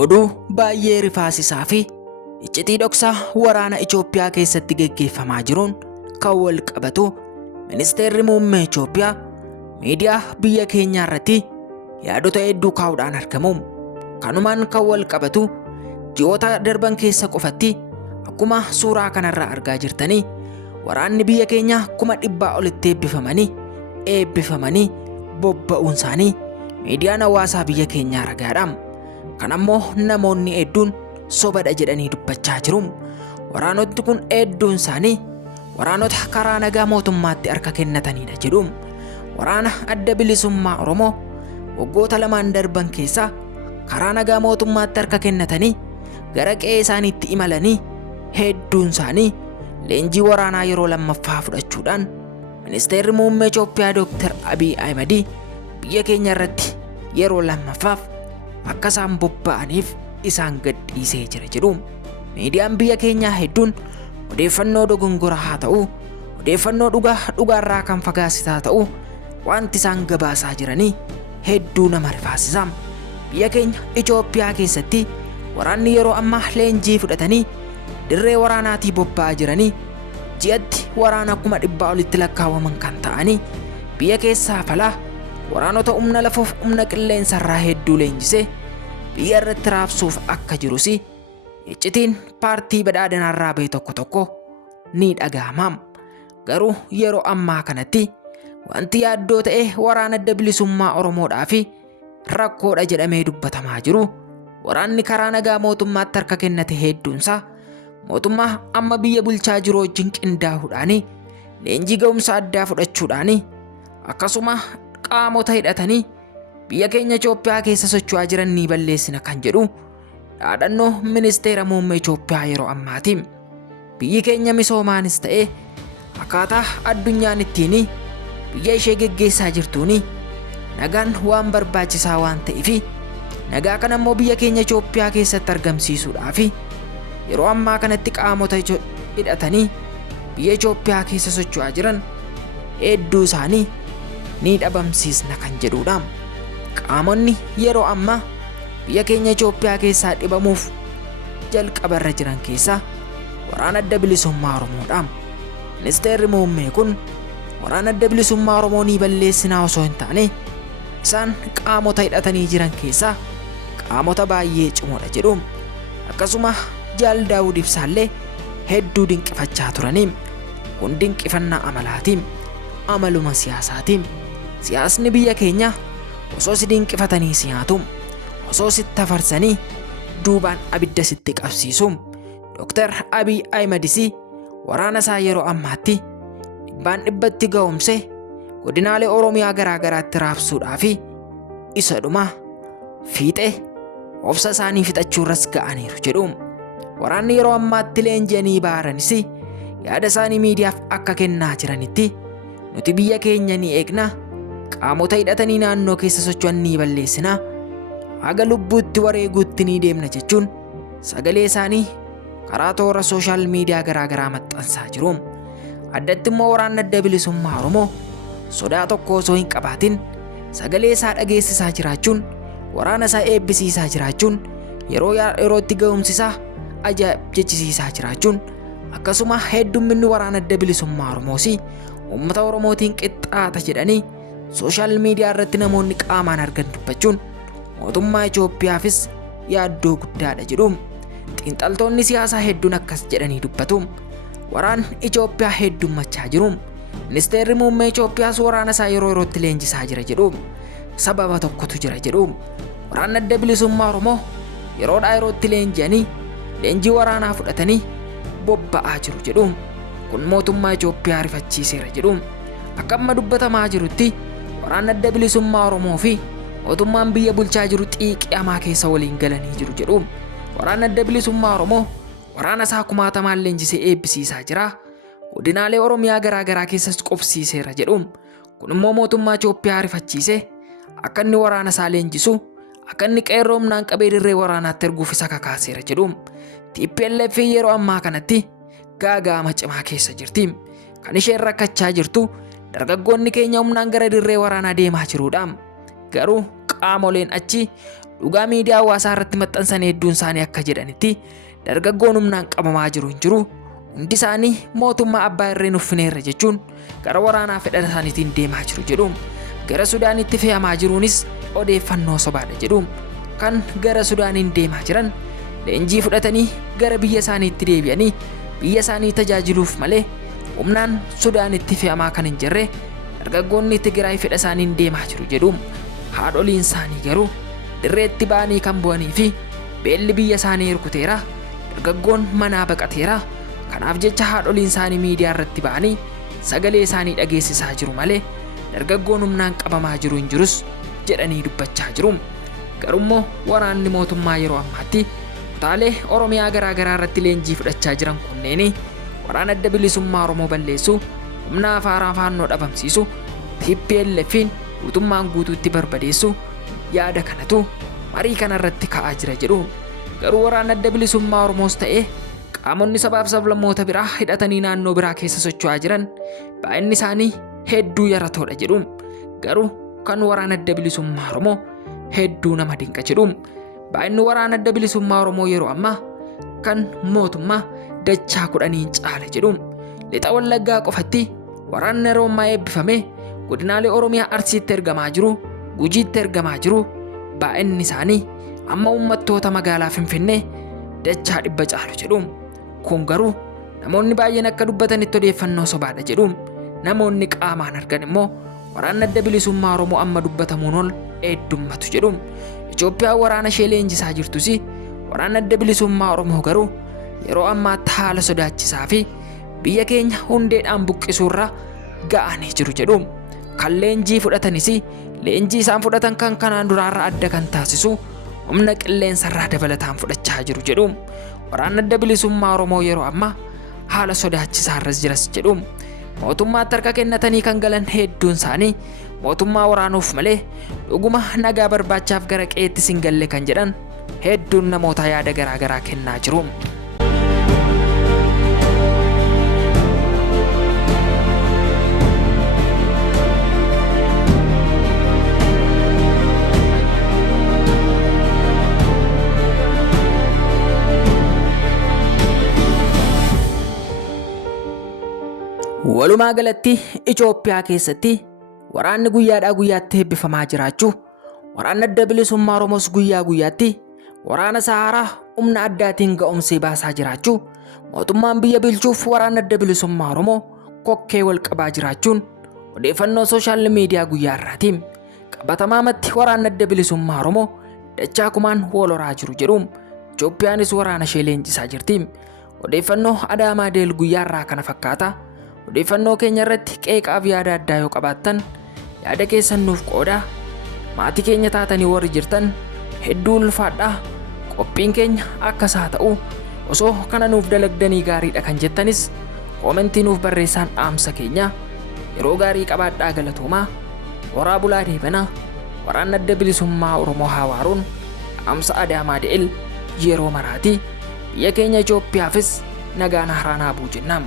Oduu baay'ee rifaasisaa fi iccitii dhoksaa waraana Itoophiyaa keessatti geggeeffamaa jiruun kan wal qabatu Ministeerri Muummee Itoophiyaa miidiyaa biyya keenyaa irratti yaadota hedduu kaa'uudhaan argamu. Kanumaan kan wal qabatu ji'oota darban keessa qofatti akkuma suuraa kanarraa argaa jirtanii waraanni biyya keenyaa 100,000 olitti eebbifamanii bobba'uun isaanii miidiyaan hawaasaa biyya keenyaa ragaadha. Kan ammoo namoonni hedduun sobadha jedhanii dubbachaa jiru. Waraanotni kun hedduun isaanii waraanota karaa nagaa mootummaatti harka kennatanidha jedhu. Waraana adda bilisummaa Oromoo waggoota lamaan darban keessa karaa nagaa mootummaatti harka kennatanii gara qe'ee isaaniitti imalanii hedduun isaanii leenjii waraanaa yeroo lammaffaa fudhachuudhaan Ministeerri Muummee Itoophiyaa Dr. Abiy Ahmed biyya keenya irratti yeroo lammaffaaf akka isaan bobba'aniif isaan gadhiisee jira jedhu. Miidiyaan biyya keenyaa hedduun odeeffannoo dogongoraa haa ta'u, odeeffannoo dhugaarraa kan fagaasisaa ta'u wanti isaan gabaasaa jiranii hedduu nama rifaasisa. Biyya keenya Itoophiyaa keessatti waraanni yeroo ammaa leenjii fudhatanii dirree waraanaatii bobba'aa jiranii ji'atti waraana 100,000 olitti lakkaawwaman kan ta'anii biyya keessaa falaa waraanota humna lafaaf humna qilleensarraa hedduu leenjisee biyya irratti raabsuuf akka jirus iccitiin paartii badhaadhinaarraa bahe tokko ni dhagahama. Garuu yeroo ammaa kanatti wanti yaaddoo ta'e waraana adda bilisummaa Oromoodhaa fi rakkoodha jedhamee dubbatamaa jiru. Waraanni karaa nagaa mootummaatti harka kennate hedduunsaa mootummaa amma biyya bulchaa jiru wajjin qindaa'uudhaan leenjii ga'umsa addaa fudhachuudhaan akkasuma qaamota hidhatanii biyya keenya Itoophiyaa keessa socho'aa jiran ni balleessina kan jedhu dhaadannoo Ministeera Muummee Itoophiyaa yeroo ammaati. Biyyi keenya misoomaanis ta'ee akkaataa addunyaan ittiin biyya ishee geggeessaa jirtuun nagaan waan barbaachisaa waan ta'eef nagaa kana immoo biyya keenya Itoophiyaa keessatti argamsiisuudhaaf yeroo ammaa kanatti qaamota hidhatanii biyya Itoophiyaa keessa socho'aa jiran hedduu isaanii ni dhabamsiisna kan jedhudha. Qaamonni yeroo ammaa biyya keenya Itoophiyaa keessaa dhibamuuf jalqabarra jiran keessaa waraana adda bilisummaa Oromoodha. Ministeerri Muummee kun waraana adda bilisummaa Oromoo ni balleessinaa osoo hin taane isaan qaamota hidhatanii jiran keessaa qaamota baay'ee cimoodha jedhu. Akkasuma Jaal Daawud Ibsaallee hedduu dinqifachaa turanii kun dinqifannaa amalaatiin amaluma siyaasaatiin siyaasni biyya keenya osoo si dinqifatanii si nyaatu osoo si tafarsanii duubaan abidda sitti qabsiisu. Dr. Abiy Ahmed waraana isaa yeroo ammaatti 100,000tti ga'umse godinaalee Oromiyaa garaagaraatti raabsuudhaaf isa dhuma fiixee obsa isaanii fixachuurras ga'aniiru jedhu. Waraanni yeroo ammaatti leenji'anii baaranis yaada isaanii miidiyaaf akka kennaa jiranitti nuti biyya keenya ni eegna, qaamota hidhatanii naannoo keessa socho'an ni balleessina, haga lubbuutti wareeguutti ni deemna jechuun sagalee isaanii karaa toora sooshaal miidiyaa garaagaraa maxxansaa jiru. Addatti immoo waraanni adda bilisummaa Oromoo sodaa tokko osoo hin qabaatin sagalee isaa dhageessisaa jiraachuun waraana isaa eebbisiisaa jiraachuun yerootti ga'umsisaa ajaa'ibsiisaa jiraachuun akkasuma heddumminni waraana adda bilisummaa Oromoos uummata Oromootiin qixxaata jedhanii sooshaal miidiyaa irratti namoonni qaamaan argan dubbachuun mootummaa Itoophiyaafis yaaddoo guddaadha jedhu. Xiinxaltoonni siyaasaa hedduun akkas jedhanii dubbatu. Waraanni Itoophiyaa heddummachaa jiru. Ministeerri Muummee Itoophiyaas waraana isaa yerootti leenjisaa jira jedhu. Sababa tokkotu jira jedhu. Waraanni adda bilisummaa Oromoo yerootti leenji'anii leenjii waraanaa fudhatanii bobba'aa jiru jedhu. Kun mootummaa Itoophiyaa rifachiiseera jedhu. Akka amma dubbatamaa jirutti waraanni adda bilisummaa Oromoo fi mootummaan biyya bulchaa jiru xiiqii hamaa keessa waliin galanii jiru jedhu. Waraanni adda bilisummaa Oromoo waraana isaa 100,000 leenjisee eebbisiisaa jira. Godinaalee Oromiyaa garaagaraa keessas qubsiiseera jedhu. Kun immoo mootummaa Itoophiyaa rifachiisee akka inni waraana isaa leenjisu akka inni qeerroo humnaan qabee dirree waraanaatti erguuf isa kakaaseera jedhu. TPLF yeroo ammaa kanatti gaaga'ama cimaa keessa jirti. Kan isheen rakkachaa jirtu dargaggoonni keenya humnaan gara dirree waraanaa deemaa jiruudha. Garuu qaamoleen achi dhugaa miidiyaa hawaasaa irratti maxxansan hedduun isaanii akka jedhanitti dargaggoon humnaan qabamaa jiru hin jiru. Hundi isaanii mootummaa abbaa irreen uffineerra jechuun gara waraanaa fedhan isaaniitiin deemaa jiru jedhu. Gara Sudaanitti fe'amaa jiruunis odeeffannoo sobaadha jedhu. Kan gara Sudaaniin deemaa jiran leenjii fudhatanii gara biyya isaaniitti deebi'anii biyya isaanii tajaajiluuf malee humnaan Sudaanitti fe'amaa kan hin jirre dargaggoonni Tigraay fedha isaaniin deemaa jiru jedhu. Haadholiin isaanii garuu dirreetti ba'anii kan bu'anii fi beelli biyya isaanii rukuteera. Dargaggoon manaa baqateera. Kanaaf jecha haadholiin isaanii miidiyaa irratti ba'anii sagalee isaanii dhageessisaa jiru malee dargaggoon humnaan qabamaa jiru hin jirus jedhanii dubbachaa jiru. Garuu waraanni mootummaa yeroo ammaatti kutaalee Oromiyaa garaa garaa irratti leenjii fudhachaa jiran kunneen waraana adda bilisummaa Oromoo balleessuu, humna afaaraa faannoo dhabamsiisu, TPLF'n guutummaan guutuutti barbadeessu yaada kanatu marii kana irratti ka'aa jira jedhu. Garuu waraana adda bilisummaa Oromoos ta'ee qaamonni sabaaf sablammoota biraa hidhatanii naannoo biraa keessa socho'aa jiran baay'inni isaanii hedduu yaratoodha jedhu. Garuu kan waraana adda bilisummaa Oromoo hedduu nama dinqa jedhu. Baay'inni waraana adda bilisummaa Oromoo yeroo ammaa kan mootummaa dachaa 10 caala jedhu. Lixa Wallaggaa qofatti waraanni yeroo ammaa eebbifame godinaalee Oromiyaa Arsiitti ergamaa jiru, Gujiitti ergamaa jiru. Baay'inni isaanii amma uummattoota magaalaa Finfinnee dachaa 100 caalu jedhu. Kun garuu namoonni baay'een akka dubbatanitti odeeffannoo sobaadha jedhu. Namoonni qaamaan argan immoo waraanni adda bilisummaa Oromoo amma dubbatamuun ol heddummatu jedhu. Itoophiyaan waraana ishee leenjisaa jirtus waraanni adda bilisummaa Oromoo garuu yeroo ammaatti haala sodaachisaa fi biyya keenya hundeedhaan buqqisuurra ga'anii jiru jedhu. Kan leenjii fudhatanis leenjii isaan fudhatan kan kanaan duraarra adda kan taasisu humna qilleensarraa dabalataan fudhachaa jiru jedhu. Waraanni adda bilisummaa Oromoo yeroo ammaa haala sodaachisaarras jiras jedhu. Mootummaatti harka kennatanii kan galan hedduun isaanii mootummaa waraanuuf malee dhuguma nagaa barbaachaaf gara qeetti hin galle kan jedhan hedduun namoota yaada garaa garaa kennaa jiru. Walumaa galatti Itoophiyaa keessatti waraanni guyyaadhaa guyyaatti eebbifamaa jiraachuu, waraanni adda bilisummaa Oromoos guyyaa guyyaatti waraana Sahaaraa humna addaatiin ga'umsee baasaa jiraachuu, mootummaan biyya bulchuuf waraanni adda bilisummaa Oromoo kokkee wal qabaa jiraachuun odeeffannoo sooshaal miidiyaa guyyaa irraatiin qabatamaamatti waraanni adda bilisummaa Oromoo dachaa kumaan wal horaa jiru jedhu. Itoophiyaanis waraana ishee leenjisaa jirti. Odeeffannoo Adaamaa Deel guyyaa irraa kana fakkaata. Odeeffannoo keenya irratti qeeqaaf yaada addaa yoo qabaattan yaada keessan nuuf qoodaa. Maatii keenya taatanii warri jirtan hedduu ulfaadhaa. Qophiin keenya akkas haa ta'u. Osoo kana nuuf dalagdanii gaariidha kan jettanis koomentii nuuf barreessaan dhaamsa keenya. Yeroo gaarii qabaadhaa galatoomaa. Horaa bulaa deebanaa. Waraanni adda bilisummaa Oromoo Hawaaruun dhaamsa Adaamaa Deel yeroo maraati. Biyya keenya Itoophiyaafis nagaan haraanaa buu jennaan.